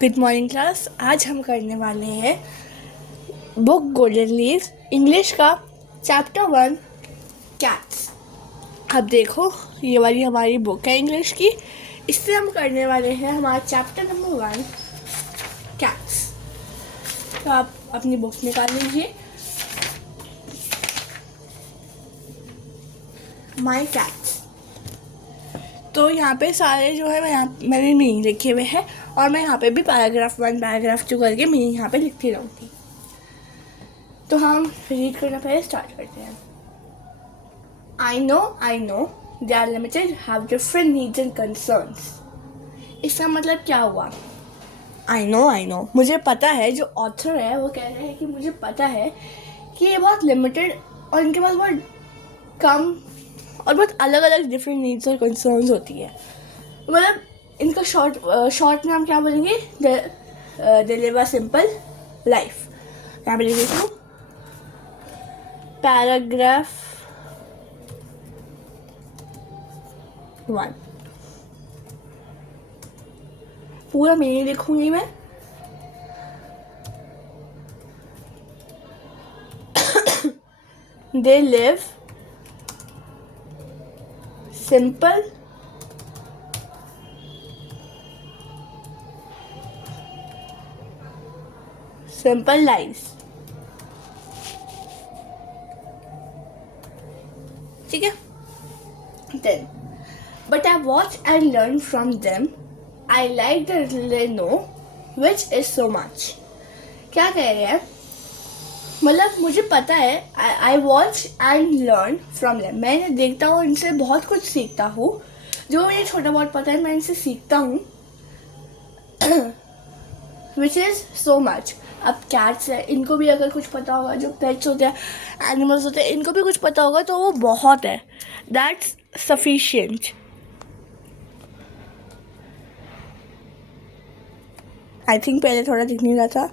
Good morning class. आज हम करने वाले हैं बुक गोल्डन लीव्स इंग्लिश का चैप्टर 1 कैट्स। अब देखो, ये वाली हमारी बुक है इंग्लिश की। इससे हम करने वाले हैं हमारा चैप्टर नंबर 1 कैट्स। तो आप अपनी बुक निकाल लीजिए। माई कैट्स। तो यहाँ पे सारे जो है मैंने मीनिंग लिखे हुए हैं और मैं यहाँ पे भी पैराग्राफ 1 पैराग्राफ 2 करके मीनिंग यहाँ पे लिखती रहूँगी। तो हम रीड करना पहले स्टार्ट करते हैं। I know they are limited, have different needs and concerns. इसका मतलब क्या हुआ? आई नो मुझे पता है। जो ऑथर है वो कह रहे हैं कि मुझे पता है कि ये बहुत लिमिटेड और इनके पास बहुत कम और बहुत अलग अलग डिफरेंट नीड्स और कंसर्न्स होती है। मतलब इनका शॉर्ट में हम क्या बोलेंगे? They live a simple life. यहाँ पे लिख देती हूँ पैराग्राफ 1। पूरा मीनिंग लिखूंगी मैं। They live simple lives। ठीक है। Then, but I watch and learn from them. I like the little they know, which is so much। क्या कह रहे हैं? मतलब मुझे पता है, I watch and learn from them. मैं देखता हूँ, इनसे बहुत कुछ सीखता हूँ। जो मुझे छोटा बहुत पता है मैं इनसे सीखता हूँ। Which is so much. अब कैट्स है, इनको भी अगर कुछ पता होगा, जो पेट्स होते हैं, एनिमल्स होते हैं, इनको भी कुछ पता होगा तो वो बहुत है। That's sufficient. आई थिंक पहले थोड़ा दिख नहीं रहा था।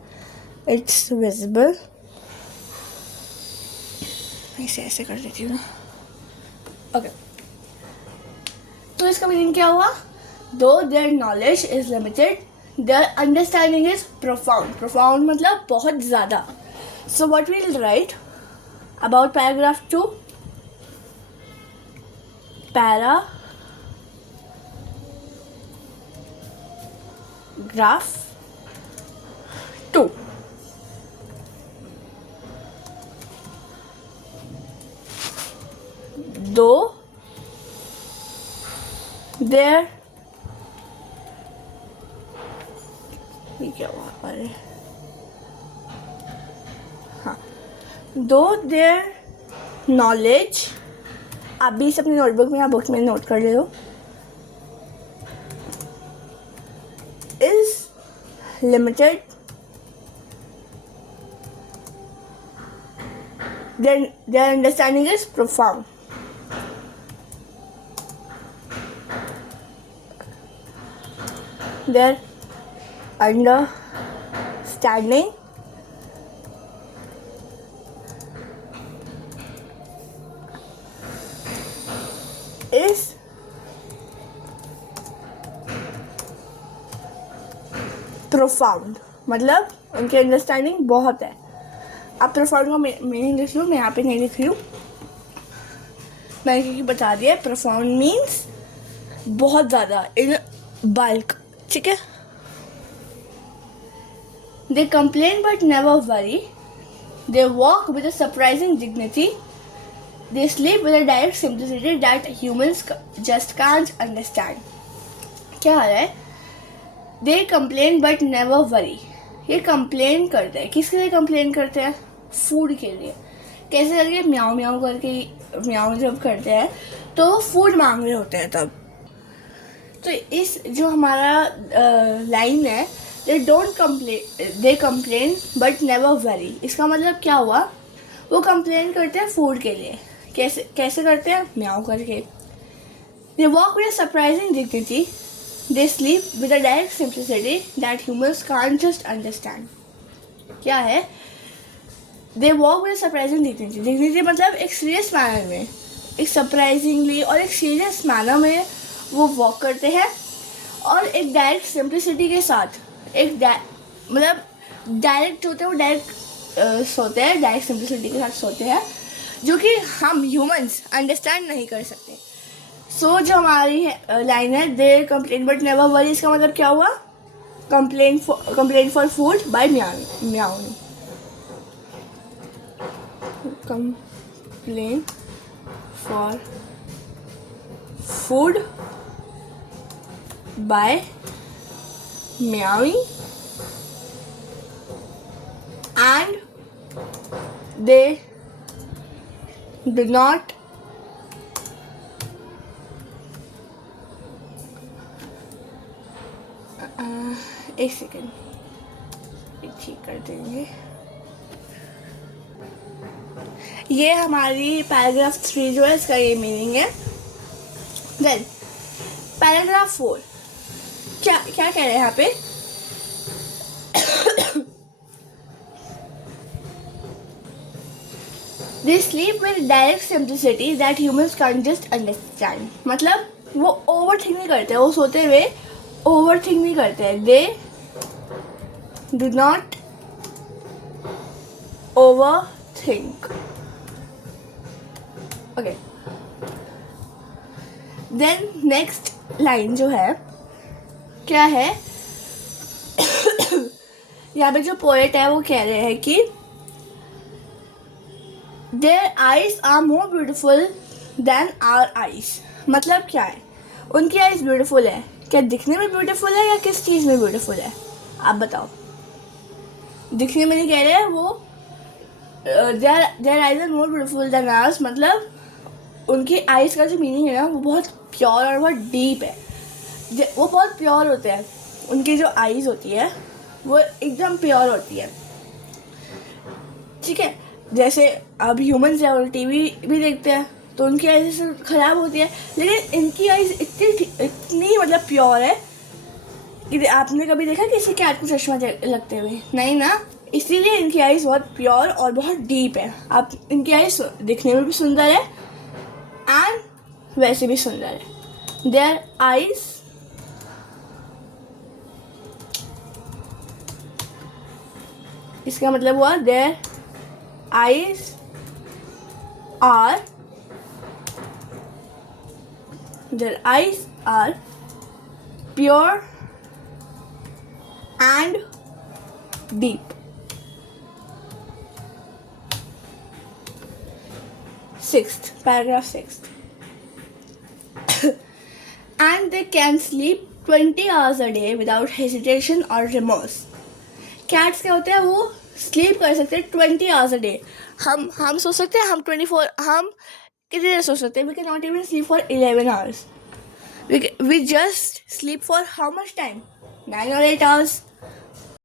It's visible. इसे ऐसे कर देती हूँ। ओके, तो इसका मीनिंग क्या हुआ? Though their knowledge is limited, their understanding is profound. Profound मतलब बहुत ज़्यादा। So what we will write about paragraph 2? Paragraph 2। Though there, क्या हुआ? अरे हाँ, दो देयर नॉलेज। आप भी इसे अपनी नोटबुक में या बुक में नोट कर ले लो। Is limited, their understanding is profound। Their understanding is profound। मतलब उनकी अंडरस्टैंडिंग बहुत है। आप प्रोफाउंड का मीनिंग लिख लो, मैं यहाँ पे नहीं लिख रही हूँ, मैंने क्योंकि बता दिया। प्रोफाउंड मीन्स बहुत ज़्यादा, इन बल्क। ठीक है। They complain but never worry, they walk with a surprising dignity, they sleep with a direct simplicity that humans just can't understand. क्या है? They complain but never worry. ये कंप्लेन करते हैं। किसके लिए कंप्लेन करते हैं? फूड के लिए। कैसे करके? म्याऊ म्याऊ करके। म्याऊ जब करते हैं तो फूड मांग रहे होते हैं तब। तो इस जो हमारा लाइन है, they complain but never worry, इसका मतलब क्या हुआ? वो कंप्लेन करते हैं फूड के लिए। कैसे करते हैं? म्याऊ करके। दे walk with a surprising dignity, they sleep with a direct simplicity that humans can't just understand. क्या है? दे walk with surprising dignity. Dignity मतलब एक सीरियस मैनर में, एक सरप्राइजिंगली और एक सीरियस मैनर में वो वॉक करते हैं और एक डायरेक्ट सिंप्लिसिटी के साथ एक मतलब डायरेक्ट होते हैं, वो डायरेक्ट सोते हैं, डायरेक्ट सिंप्लिसिटी के साथ सोते हैं, जो कि हम ह्यूमंस अंडरस्टैंड नहीं कर सकते. सो जो हमारी लाइन है, they complain but never worry, इसका मतलब क्या हुआ? Complain for food by meowing. Complain for food by meowing and they do not एक सेकेंड ठीक कर देंगे. ये हमारी पैराग्राफ 3 जो है, इसका ये मीनिंग है. देन पैराग्राफ 4 क्या क्या कह रहे हैं यहाँ पे? They sleep with direct simplicity that humans can't just understand. मतलब वो ओवर थिंक नहीं करते, वो सोते हुए ओवर थिंक नहीं करते. They do not overthink. Okay. Then next line जो है क्या है? यहाँ पे जो पोएट है वो कह रहे हैं कि their eyes are more beautiful than our eyes. मतलब क्या है? उनकी आइज ब्यूटीफुल है. क्या दिखने में ब्यूटीफुल है या किस चीज़ में ब्यूटीफुल है? आप बताओ. दिखने में नहीं कह रहे हैं वो. their eyes are more beautiful than ours, मतलब उनकी आइज का जो मीनिंग है ना, वो बहुत प्योर और बहुत डीप है. वो बहुत प्योर होते हैं. उनकी जो आइज़ होती है वो एकदम प्योर होती है. ठीक है. जैसे अब ह्यूमन्स है, वो टीवी भी देखते हैं तो उनकी आइज़ ख़राब होती है, लेकिन इनकी आइज़ इतनी मतलब प्योर है कि आपने कभी देखा किसी कैट को चश्मा लगते हुए? नहीं ना. इसीलिए इनकी आइज़ बहुत प्योर और बहुत डीप है. आप इनकी आइज़ दिखने में भी सुंदर है एंड वैसे भी सुंदर है. देयर आइज़ इसका मतलब हुआ their eyes are pure and deep. Paragraph 6. And they can sleep 20 hours a day without hesitation or remorse. Cats क्या होते हैं? वो स्लीप कर सकते हैं 20 आवर्स अ डे. हम सो सकते हैं, हम 24, हम कितनी देर सो सकते हैं? We can not even sleep for 11 hours. We just sleep for how much time? 9 or 8 hours.